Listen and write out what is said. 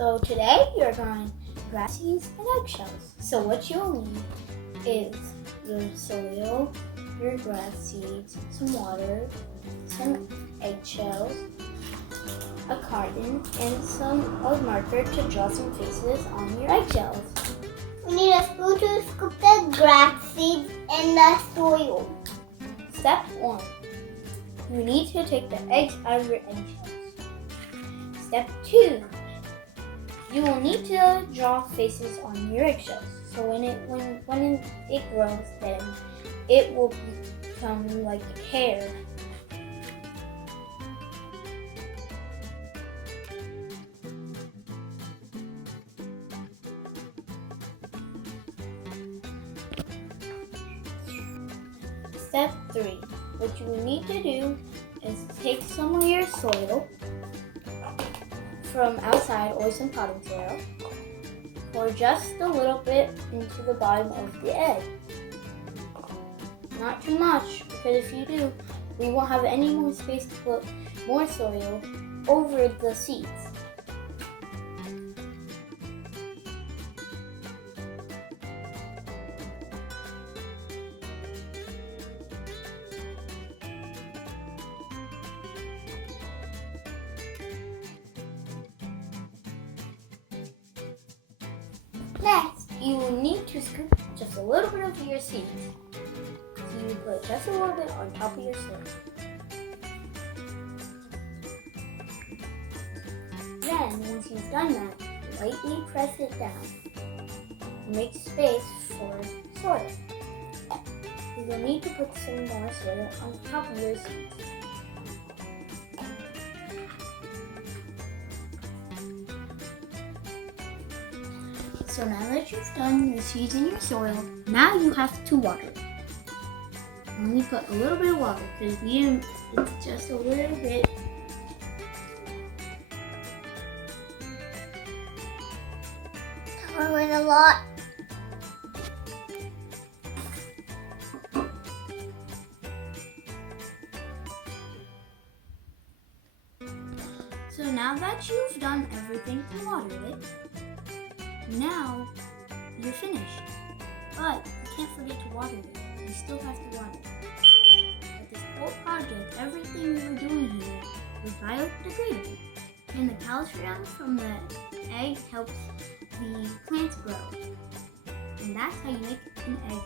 So today you're growing grass seeds and eggshells. So what you'll need is your soil, your grass seeds, some water, some eggshells, a carton, and a marker to draw some faces on your eggshells. We need a spoon to scoop the grass seeds and the soil. Step 1. You need to take the eggs out of your eggshells. Step 2. You will need to draw faces on your eggshells. So when it grows, then it will become like hair. Step 3. What you will need to do is take some of your soil from outside or some potting soil, pour just a little bit into the bottom of the egg. Not too much, because if you do, we won't have any more space to put more soil over the seeds. Next, you will need to scoop just a little bit of your seeds. So you put just a little bit on top of your soil. Then, once you've done that, lightly press it down. Make space for soil. You will need to put some more soil on top of your seeds. So now that you've done the seeds in your soil, now you have to water it. Only put a little bit of water because it's just a little bit. We're in a lot. So now that you've done everything to water it, now you're finished. But you can't forget to water it. You still have to water it. But this whole project, everything we were doing here was biodegradable. And the calcium from the egg helps the plants grow. And that's how you make an egg.